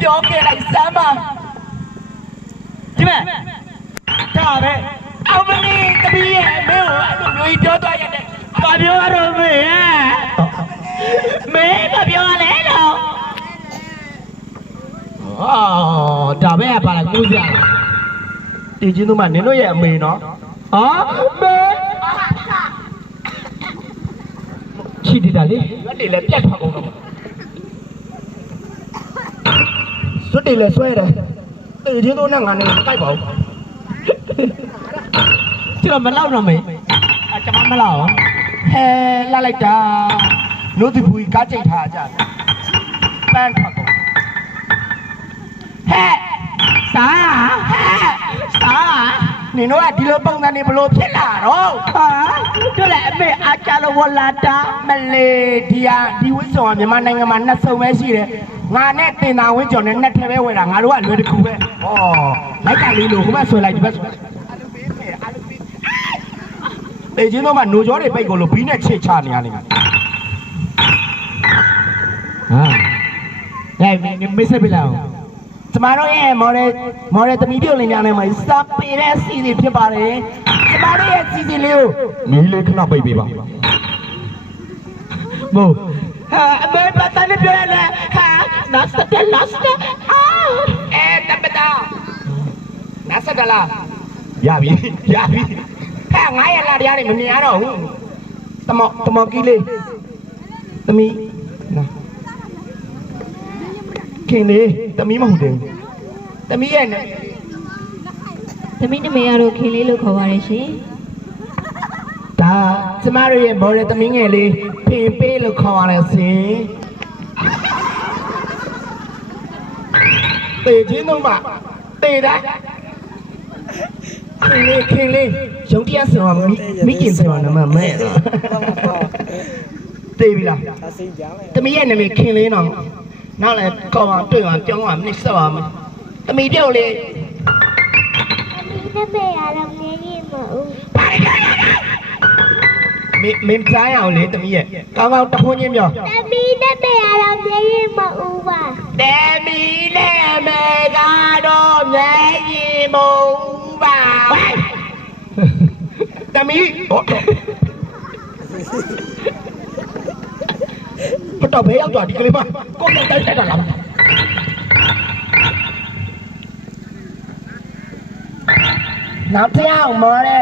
ပြောခဲ့လိုက်စမ်းပါဒီမဲ့ဒါပဲအမလီတပီးရဲ့မင်းကိုအဲ့လိုမျိုးပြောသွားရတယ်ဘာပြောရတော့မင်းမင်းကပြောလဲတော့ဒါပဲပါလားကိုစရာတီချင်းတို့မှနင်တို့ရဲ့အမေနော်ဟာမေချီတည်တာလေရွက်တွေလည်းပြတ်ထွက်ကုန်တော့စွတ်တွေလည်းဆွဲတယ်တီချင်းတို့နဲ့ငါနဲ့တိုက်ပါဦးကျတော့မလောက်တော့မေကျမမလောက်ဟဲလာလိုက်တာနိုးသူဘူးကားကြိတ်ထားကြတယ်ပန်းထွက်ကုန်ဟဲစားနင်တို့ကဒီလိုပုံစံနေဘလို့ဖြစ်လာတော့ဟာတို့လည်းအမေအားကြလို့ဝလာတာမလေးဒီဝစ်ဆောင်ကမြန်မာနိုင်ငံမှာနှစ်စုံပဲရှိတယ်ငါနဲ့တင်တာဝင်းကျော်နဲ့နှစ်ထည့်ပဲဝယ်တာငါတို့ကလွယ်တကူပဲဩလိုက်ကလေးလို့ခုမှဆွဲလိုက်ဒီဘက်ဆွဲတေချင်းတို့မှ노ကြောတွေပိတ်ကုန်လို့ဘီးနဲ့ချစ်ချနေရနေမှာဟာမစ်ဆက်ပြလာကျမတို့ရဲ့မော်ရယ်သမီးပြုတ်လင်းများနဲ့မှာစပီတဲ့စီစီဖြစ်ပါတယ်ကျမတို့ရဲ့စီစီလေးကိုမီးလေးခဏပိတ်ပေးပါမို့ဟာအမေပတ်တန်းပြောရလဲဟာနတ်စတဲ့အာတပတာနတ်စတလားရပြီဟာငါရလာတရားတွေမမြင်ရတော့ဘူးတမော်ကြီးလေးသမီးနော်ခင်လေးသမီးမဟုတ်တယ်သမီးရဲ့သမီးနမေကတော့ခင်လေးလို့ခေါ်ပါတယ်ရှင်ဒါကျမတို့ရဲ့မော်ရယ်သမီးငယ်လေးဖင်ပေးလို့ခေါ်ရတယ်ရှင်တေချင်းတော့မှတေတာခင်လေးရုံတရားဆိုတော့မိခင်ဆိုတော့နမမဲတေပြီလားသမီးရဲ့နာမည်ခင်လေးနော်နောက်လည်းကောင်းအောင်တွေ့အောင်ပြောင်းအောင်နှိမ့်ဆက်အောင်သမီးပြုတ်လေးသမီးနမေရတော့နေရင်မဟုတ်မင်းကြားရအောင်လေသမီးရဲ့ကောင်းတခွန်းချင်းပြောသမီးနမေရတော့နေရင်မဟုတ်ပါသမီးနဲ့မေကတော့မြဲရင်မဟုတ်ပါသမီးတော့ဘယ်ရောက်သွားဒီကလေးမကိုယ်နဲ့တိုက်တာလားနောက်ပြောင်းမော်ရဲ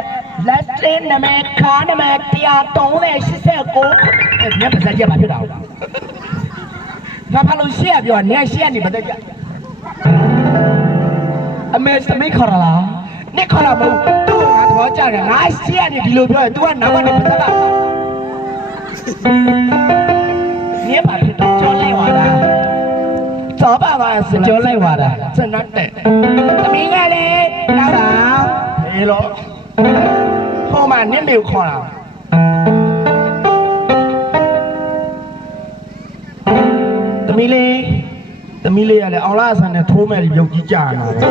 လက်တင်နမဲခါနမဲ139မျက်ပါစကြပါဖြစ်တာဟုတ်ငါဖာလို့ရှေ့ပြောနေရှေ့နေမတက်ကြအမေစမိခေါ်လာနေခေါ်လာမဟုတ်သူ့ငါသဘောကျတယ်ငါရှေ့နေဒီလိုပြောရင် तू ကနောက်ကနေပတ်သက်တာနေပါဖြစ်တော့ကြောလိုက်ပါလားစောပါပါစကြောလိုက်ပါလားစနတ်တဲ့သမီးကလေးနောက်လာဟေးလို့ဟိုမှာနင်းမေခေါ်လာသမီးလေးရလေအောင်လာဆန်နဲ့ထိုးမဲ့ရုပ်ကြီးကြာလာတယ်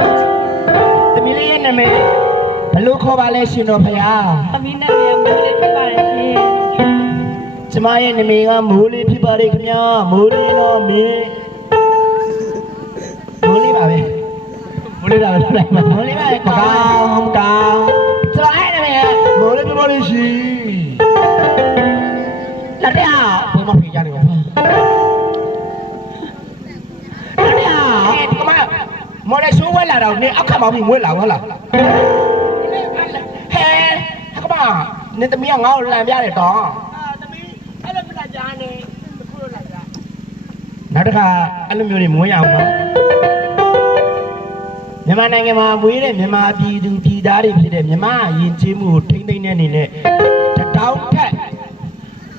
သမီးလေးရဲ့နာမည်ဘယ်လိုခေါ်ပါလဲရှင်တော်ဖရာသမီးနာမည်မိုးလေးဖြစ်ပါတယ်ရှင်ကျမရဲ့နာမည်ကမိုးလေးဖြစ်ပါတယ်ခင်ဗျာမိုးလေးတော့မင်းမိုးလေးပါပဲမိုးလေးပါပဲမိုးလေးပါပဲကောင်းကျမရဲ့နာမည်ကမိုးလေးဖြစ်ပါတယ်ရှင်လက်ရဘယ်မှာဖေးကြတယ်ကောမော်ရရှိုးဝဲလာတော့နေအခါမောင်ပြီးဝဲလာဟုတ်လားဟဲခမနေသမီးကငါ့ကိုလန်ပြတယ်တော့သမီးအဲ့လိုပြတာကြားနေတခုလို့လိုက်တာနောက်တစ်ခါအဲ့လိုမျိုးတွေမွေးရအောင်နော်မြန်မာနိုင်ငံမှာမွေးတဲ့မြန်မာပြည်သူပြည်သားတွေဖြစ်တဲ့မြန်မာယဉ်ကျေးမှုကိုထိမ့်သိမ့်တဲ့အနေနဲ့တထောင်ထက်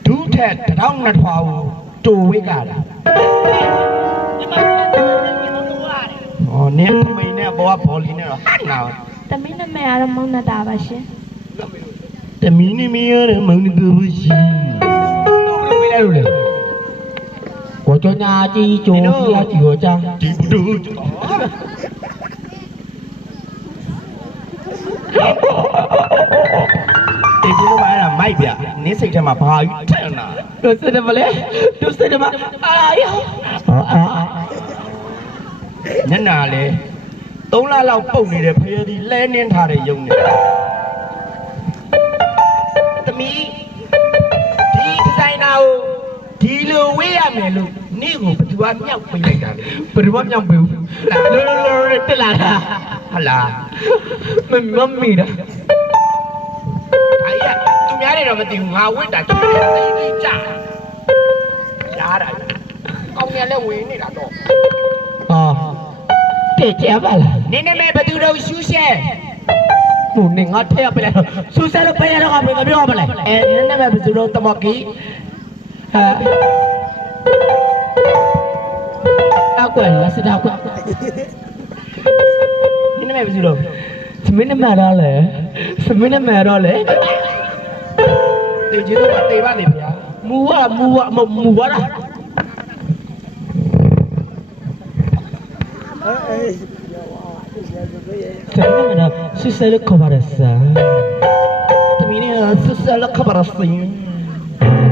ဒုထက်တထောင်နှစ်ထွားကိုတိုဝိကတာ哦，你没呢，包包里呢，喊哪？သမီးနာမည်ကတော့မောင်နတာပါရှင်တမီးနေမရတဲ့မောင်နတာပါရှင်ဘယ်လိုလဲကိုကျော်ညာကြီးကျိုးပြားကြီးကိုကြားဒီဘူးတို့ဒီဘူးတို့ဘာလဲမိုက်ဗျနင်းစိတ်ထဲမှာဘာကြီးထက်နာတို့စိတ်ထဲမှာလေတို့စိတ်ထဲမှာအာယော ညနာလေ3လလောက်ပုတ်နေတဲ့ဖရဲဒီလဲနှင်းထားတဲ့ယုံနေသမီးဒီဒီဇိုင်နာကိုဒီလိုဝေးရမယ်လို့နေ့ကိုဘယ်သူကမြောက်ပေးလိုက်တာလဲဘယ်သူကမြောက်ပေးဘူးလောတက်လာတာဟလာမမီတာအဲ့ရသူများတွေတော့မသိဘူးငါဝတ်တာချွေးတယ်သိကြီးကြရားတာကောင်းရလဲဝင်နေတာတော့တဲ့ကြပါလားနင်းနေမဲ့ဘသူတို့ရှူးရှဲဟိုနေငါထည့်ရပလဲရှူးရှဲတော့ပေးရတော့ဘယ်လိုပြောမလဲနင်းနေမဲ့ဘသူတို့တမကီအကွက်လက်စတာကွက်နင်းနေမဲ့ဘသူတို့သမင်းနေမှာတော့လေသမင်းနေမှာတော့လေတေကြီးတို့ကတေပါနေဗျာမူပါလားTermina susah kebarasa. Termina susah kebarasa.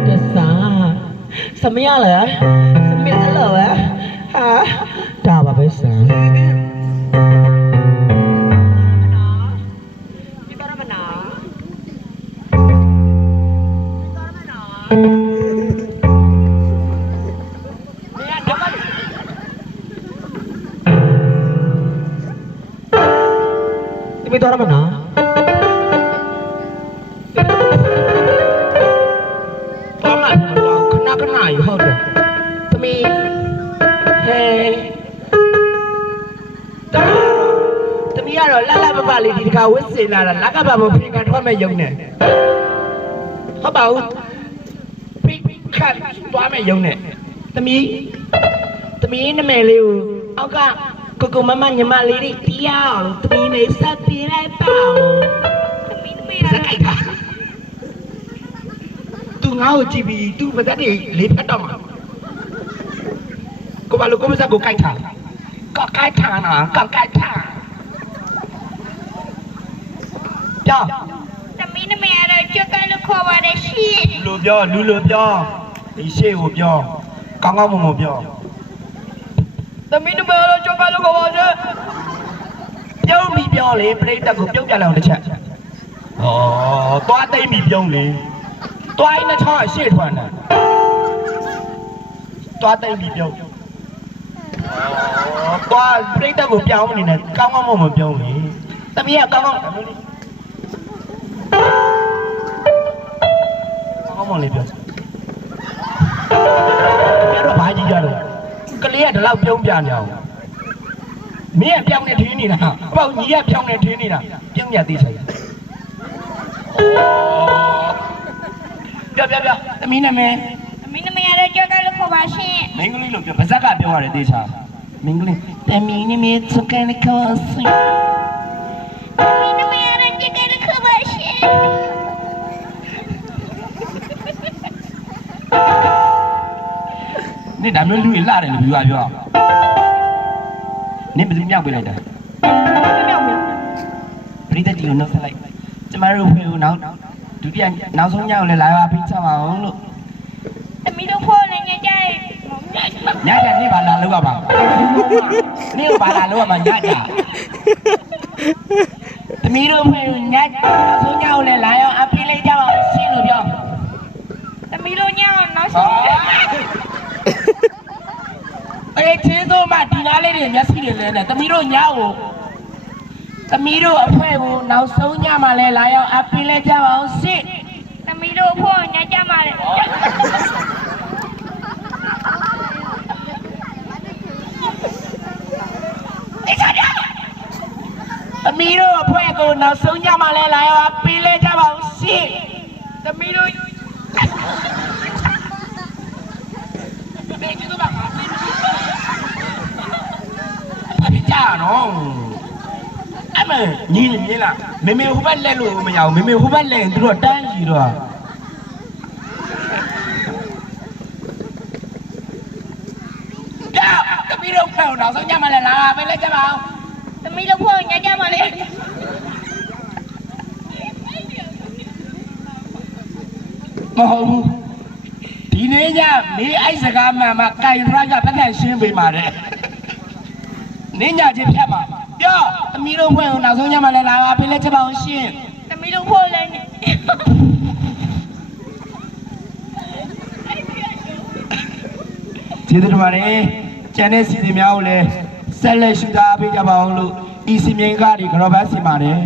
Desa. Semia lah. Semia lah. Dah apa besa? Itu orang mana? Paman, kena ya hor. Temi, temi ada lala bapa lagi di kau sih lala, laga bapa peringkat kau mejong ne. Kau bau, peringkat tua mejong ne. Temi ni meliu, agak Cô mama nhà mà lấy đi tiêu, tụi mình sắp đi lại bảo, tụi mình sẽ cày thả, tụi ngáo chỉ vì tụi mình đã đi lấy phát động, cô bảo lúc cô mới ra cô cày thả nè, có cày thả, cho, tụi mình nó mẹ rồi chưa cái lúc khó vào đây xí, lùm cho, đi xe lùm cho, con ngáo một cho. Tụi mình bây giờ cho cái lúc nào chứ? Dâu mì bèo lên, bây giờ cũng dâu trả lời được chưa? Toa tay mì bèo lên, toa nó cho xe thuần à? Toa tay mì bèo. Toa bây giờ cũng bèo lên nè, cao ngon một bèo lên. Tụi mình cao ngon. Cao ngon một lên bèo. Cái đó phải gì cho được? Cái lý là lao biông bèo nhau. Mía biêu này thế này nào, bao nhiêu biêu này thế này nào, biêu nhà tí thấy. Biêu, tami na me ada juga lu kau basi. Minggu ni lu biêu, pasal kau biêu ada tí sao? Minggu ni, tami ni me suka ni kau basi. Tami na me ada juga lu kau basi. Ni dah melu ilah dah lu biêu. Ni betul miao boleh dah. Berita di luar selai. Cemaru pun nau. Dunia nau sungnya oleh lawa pizza mau lu. Tapi lu pun nyajai. Nyajai ni bala lu apa? Ni bala lu apa nyajai? Tapi lu pun nyajai nau sungnya oleh lawa api le jauh si lu biar. Tapi lu nyau nau sungnya. Chế tôi mà đi ngã lên điểm nhá xí điểm này, tao miro nhau, tao miro ở phía bu nấu xấu nha mà lại lại ao áp lên cho vào xí, tao miro phô nhá cha mà lại, tao miro ở phía bu nấu xấu nha mà lại lại ao áp lên cho vào xí, tao miro cha nó em mà nhìn là mấy hú bắt lên luôn mà giàu mấy hú bắt lên rồi đang gì rồi chào tao biết đâu khẩu nào sao nha mà là bên lên cho bảo tao biết đâu phơi nhà cha mà lên mà hôm tí nữa nha mấy anh sẽ làm mà cày ra gặp cái này xuyên về mà đấy နင်းညာချင်းဖြတ်ပါပြောသမီးတို့ဖွဲ့အောင်နောက်ဆုံးညမှာလဲလာအဖေလက်ချက်ပါအောင်ရှင်း သမီးတို့ဖို့လဲနေ ကျေးဇူးတင်ပါတယ်ကျန်တဲ့စီစဉ်များကိုလည်းဆက်လက်ရှုသားပေးကြပါအောင်လို့ဤစီမင်းကဒီကတော့ပါစီပါတယ်